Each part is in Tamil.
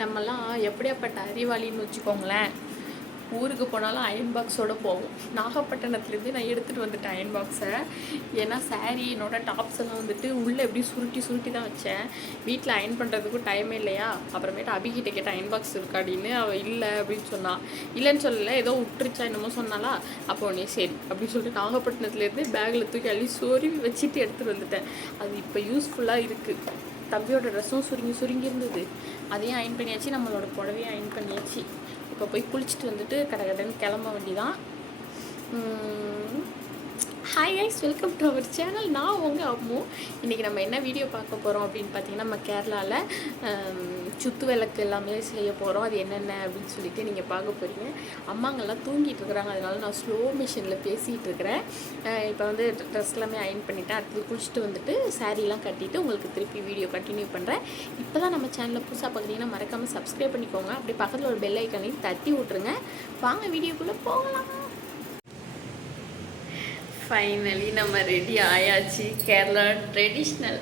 நம்மலாம் எப்படியாப்பட்ட அறிவாளின்னு வச்சுக்கோங்களேன். ஊருக்கு போனாலும் அயன் பாக்ஸோடு போவோம். நாகப்பட்டினத்துலேருந்து நான் எடுத்துகிட்டு வந்துட்டேன் அயன் பாக்ஸை. ஏன்னா சாரீ என்னோட டாப்ஸ் எல்லாம் வந்துட்டு உள்ளே எப்படி சுருட்டி தான் வச்சேன். வீட்டில் அயன் பண்ணுறதுக்கும் டைமே இல்லையா. அப்புறமேட்டு அபிகிட்ட கேட்டேன் அயன் பாக்ஸ் இருக்கா அப்படின்னு. அவள் இல்லை அப்படின்னு சொன்னான். இல்லைன்னு சொல்லலை, ஏதோ விட்டுருச்சா என்னமோ சொன்னாலா. அப்போ நீ சரி அப்படின்னு சொல்லிட்டு நாகப்பட்டினத்துலேருந்து பேக்கில் தூக்கி அள்ளி சொருவி வச்சுட்டு எடுத்துகிட்டு வந்துட்டேன். அது இப்போ யூஸ்ஃபுல்லாக இருக்குது. தம்பியோட ட்ரெஸ்ஸும் சுருங்கி இருந்தது, அதையும் அயன் பண்ணியாச்சு. நம்மளோட புடவையும் அயன் பண்ணியாச்சு. இப்போ போய் குளிச்சுட்டு வந்துட்டு கடகடன்னு கிளம்ப வேண்டி தான். Hi guys, welcome to our channel. நான் உங்கள் அம்மு. இன்றைக்கி நம்ம என்ன வீடியோ பார்க்க போகிறோம் அப்படின்னு பார்த்தீங்கன்னா, நம்ம கேரளாவில் சுத்து விளக்கு எல்லாமே செய்ய போகிறோம். அது என்னென்ன அப்படின்னு சொல்லிட்டு நீங்கள் பார்க்க போகிறீங்க. அம்மாங்கள்லாம் தூங்கிட்டு இருக்கிறாங்க, அதனால நான் ஸ்லோ மிஷினில் பேசிகிட்டு இருக்கிறேன். இப்போ வந்து ட்ரெஸ் எல்லாமே அயன் பண்ணிவிட்டேன். அடுத்து குளிச்சுட்டு வந்துட்டு சாரீலாம் கட்டிட்டு உங்களுக்கு திருப்பி வீடியோ கண்டினியூ பண்ணுறேன். இப்போ தான் நம்ம சேனலில் புதுசாக பார்க்குறீங்கன்னா மறக்காமல் சப்ஸ்கிரைப் பண்ணிக்கோங்க. அப்படி பக்கத்தில் ஒரு பெல் ஐக்கானையும் தட்டி விட்ருங்க. வாங்க வீடியோக்குள்ளே போகலாம். ஃபைனலி நம்ம ரெடி ஆயாச்சு. கேரளா ட்ரெடிஷ்னல்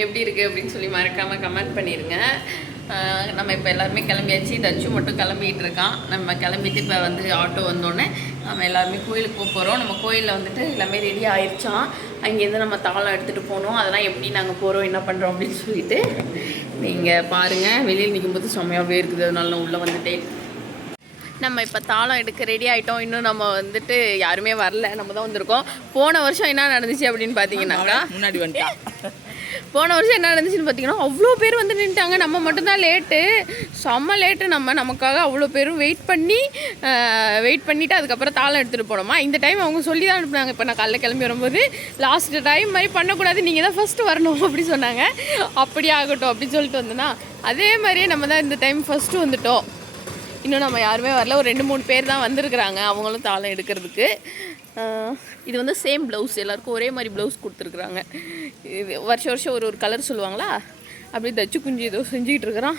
எப்படி இருக்குது அப்படின்னு சொல்லி மறக்காமல் கமெண்ட் பண்ணிடுங்க. நம்ம இப்போ எல்லாருமே கிளம்பியாச்சு. தச்சு மட்டும் கிளம்பிகிட்டு இருக்கான். நம்ம கிளம்பிட்டு இப்போ வந்து ஆட்டோ வந்தோடனே நம்ம எல்லாருமே கோயிலுக்கு போக போகிறோம். நம்ம கோயிலில் வந்துட்டு எல்லாமே ரெடி ஆயிடுச்சான். அங்கேருந்து நம்ம தாளம் எடுத்துகிட்டு போகணும். அதெல்லாம் எப்படி நாங்கள் போகிறோம் என்ன பண்ணுறோம் அப்படின்னு சொல்லிட்டு நீங்கள் பாருங்கள். வெளியில் நிற்கும்போது செம்மையாகவே இருக்குது, அதனால நான் உள்ளே வந்துட்டேன். நம்ம இப்போ தாளம் எடுக்க ரெடி ஆகிட்டோம். இன்னும் நம்ம வந்துட்டு யாருமே வரல, நம்ம தான் வந்திருக்கோம். போன வருஷம் என்ன நடந்துச்சு அப்படின்னு பார்த்தீங்கன்னாக்கா, முன்னாடி வந்துட்டேன். போன வருஷம் என்ன நடந்துச்சுன்னு பார்த்தீங்கன்னா, அவ்வளோ பேர் வந்து நின்றுட்டாங்க. நம்ம மட்டும்தான் லேட்டு, செம்ம லேட்டு. நமக்காக அவ்வளோ பேரும் வெயிட் பண்ணிவிட்டு அதுக்கப்புறம் தாளம் எடுத்துகிட்டு போனோமா. இந்த டைம் அவங்க சொல்லி தான் அனுப்புனாங்க. இப்போ நான் காலைல கிளம்பி வரும்போது லாஸ்ட் டைம் மாதிரி பண்ணக்கூடாது, நீங்கள் தான் ஃபஸ்ட்டு வரணும் அப்படி சொன்னாங்க. அப்படி ஆகட்டும் அப்படின்னு சொல்லிட்டு வந்தோன்னா, அதே மாதிரியே நம்ம தான் இந்த டைம் ஃபஸ்ட்டு வந்துட்டோம். இன்னும் நம்ம யாருமே வரல, ஒரு 2-3 பேர் தான் வந்திருக்கிறாங்க. அவங்களும் தாளம் எடுக்கிறதுக்கு. இது வந்து சேம் ப்ளவுஸ், எல்லாருக்கும் ஒரே மாதிரி ப்ளவுஸ் கொடுத்துருக்குறாங்க. இது வருஷம் ஒரு கலர் சொல்லுவாங்களா, அப்படி தச்சு குஞ்சு ஏதோ செஞ்சுக்கிட்டு இருக்கிறான்.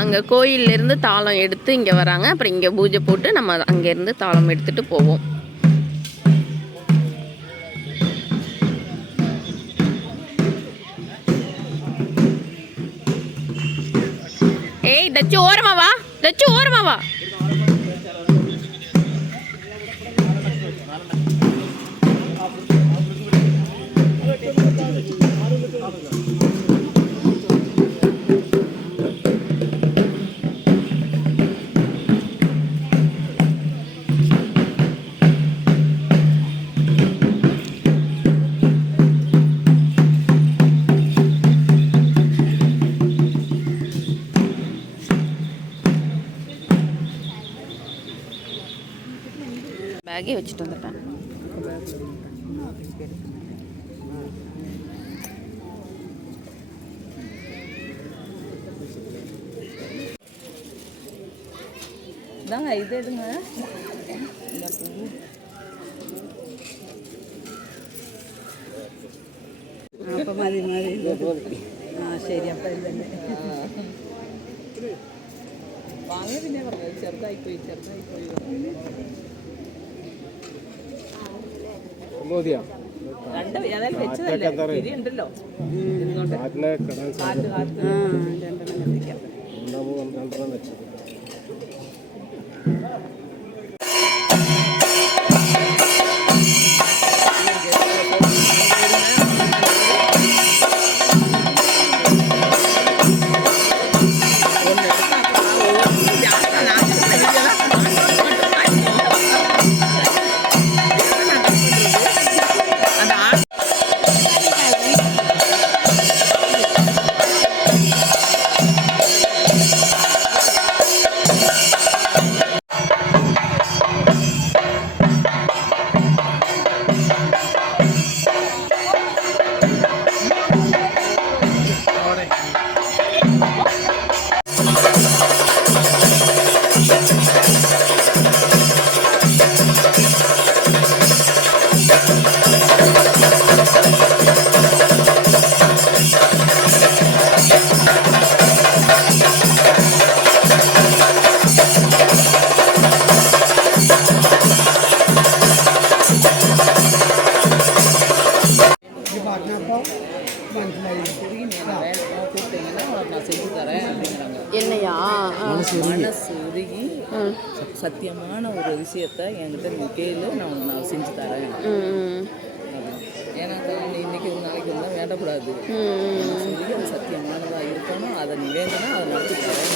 அங்கே கோயிலேருந்து தாளம் எடுத்து இங்கே வராங்க. அப்புறம் இங்கே பூஜை போட்டு நம்ம அங்கேருந்து தாளம் எடுத்துகிட்டு போவோம். ஏய் தச்சு ஓரமா வா, தச்சு ஓரமா வா. பேக்கே வச்சுட்டு வந்துட்டேன். இதாங்க இது எடுங்க. அப்போ மாதிரி ശരി. അപ്പം ഇതന്നെ വാങ്ങിയ പിന്നെ പറഞ്ഞത് ചെറുതായിപ്പോയി. രണ്ട് ഏതായാലും വെച്ചതല്ലേ, തിരിയുണ്ടല്ലോ. രണ്ടെണ്ണം കത്തിക്കാം. சத்தியமான ஒரு விஷயத்த என்கிட்ட நீ கேளு, நான் உனக்கு நான் செஞ்சு தரேன். ஏன்னா நீ இன்னைக்கு ஒரு நாளைக்கு இருந்தால் வேண்டக்கூடாது சொல்லி அது சத்தியமானதாக இருக்கணும். அதை நீ வேண்டுனா அதை நடத்தி தரேன்.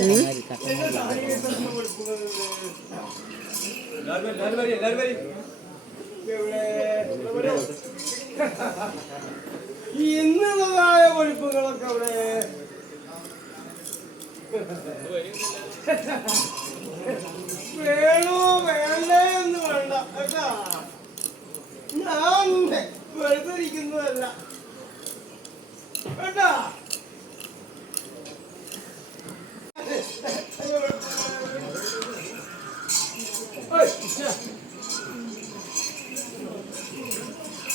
மாதிரி ഇന്നതായ ഒഴിപ്പുകളൊക്കെ അവിടെ വേണോ വേണ്ടേ എന്ന് വേണ്ട കേട്ടാ. ഞാൻ വെറുതെരിക്കുന്നതല്ല കേട്ടാ.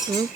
ഉം.